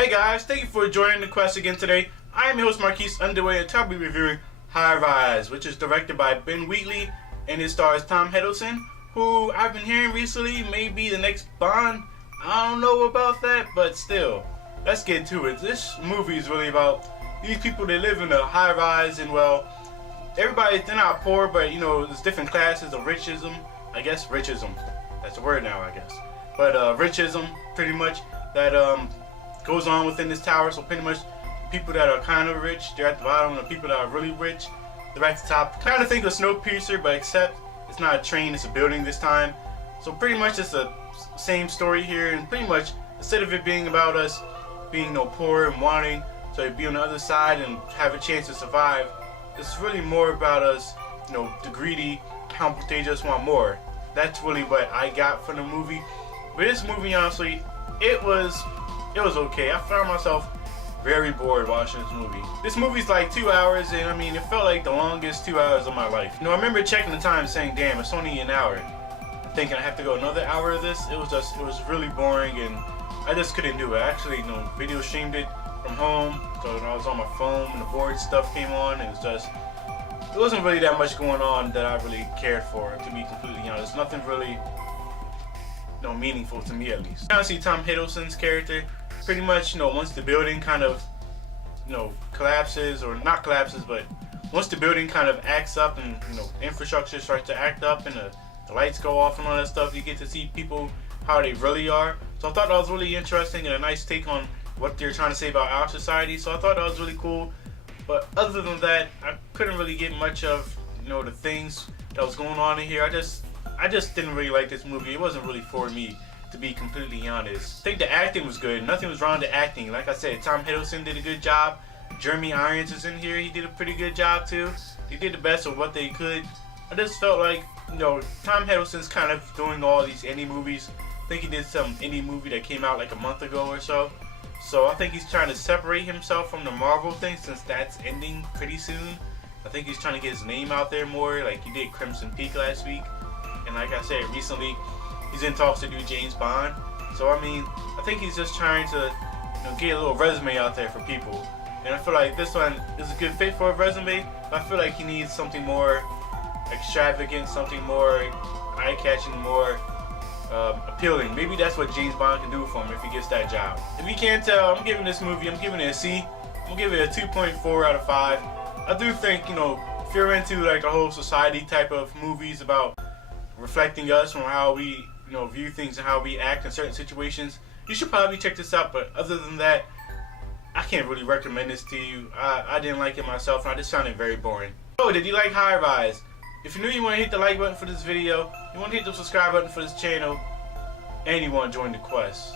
Hey guys, thank you for joining the quest again today. I am your host Marques Underwood, and I'll be reviewing High Rise, which is directed by Ben Wheatley and it stars Tom Hiddleston, who I've been hearing recently may be the next Bond. I don't know about that, but still, let's get to it. This movie is really about these people that live in a high rise, and well, everybody, they're not poor, but you know, there's different classes of richism. I guess richism, that's a word now, I guess. But richism, pretty much, that goes on within this tower. So pretty much people that are kind of rich, they're at the bottom, and the people that are really rich, they're at the top. Kind of think of Snowpiercer, but except it's not a train, it's a building this time. So pretty much it's the same story here, and pretty much instead of it being about us being poor and wanting to be on the other side and have a chance to survive, it's really more about us, the greedy, how they just want more. That's really what I got from the movie. But this movie, honestly, it was okay. I found myself very bored watching this movie. This movie's like 2 hours, and I mean, it felt like the longest 2 hours of my life. I remember checking the time saying, damn, it's only an hour. Thinking I have to go another hour of this. It was really boring, and I just couldn't do it. I actually, video streamed it from home, so I was on my phone and the board stuff came on. It wasn't really that much going on that I really cared for, to be completely honest. Nothing really meaningful to me, at least. I see Tom Hiddleston's character pretty much, once the building kind of, collapses, or not collapses, but once the building kind of acts up and, infrastructure starts to act up and the lights go off and all that stuff, you get to see people how they really are. So I thought that was really interesting and a nice take on what they're trying to say about our society. So I thought that was really cool. But other than that, I couldn't really get much of, the things that was going on in here. I just didn't really like this movie. It wasn't really for me, to be completely honest. I think the acting was good. Nothing was wrong with the acting. Like I said, Tom Hiddleston did a good job. Jeremy Irons is in here. He did a pretty good job too. They did the best of what they could. I just felt like, Tom Hiddleston's kind of doing all these indie movies. I think he did some indie movie that came out like a month ago or so. So I think he's trying to separate himself from the Marvel thing, since that's ending pretty soon. I think he's trying to get his name out there more, like he did Crimson Peak last week. And like I said, recently, he's in talks to do James Bond. So I mean, I think he's just trying to, get a little resume out there for people. And I feel like this one is a good fit for a resume, but I feel like he needs something more extravagant, something more eye-catching, more appealing. Maybe that's what James Bond can do for him if he gets that job. If you can't tell, I'm giving this movie, I'm giving it a C. I'm gonna give it a 2.4 out of 5. I do think, if you're into like a whole society type of movies about reflecting us on how we, view things and how we act in certain situations, you should probably check this out. But other than that, I can't really recommend this to you. I didn't like it myself, and I just found it very boring. Oh, did you like High Rise? If you're new, you want to hit the like button for this video, you want to hit the subscribe button for this channel, and you want to join the quest.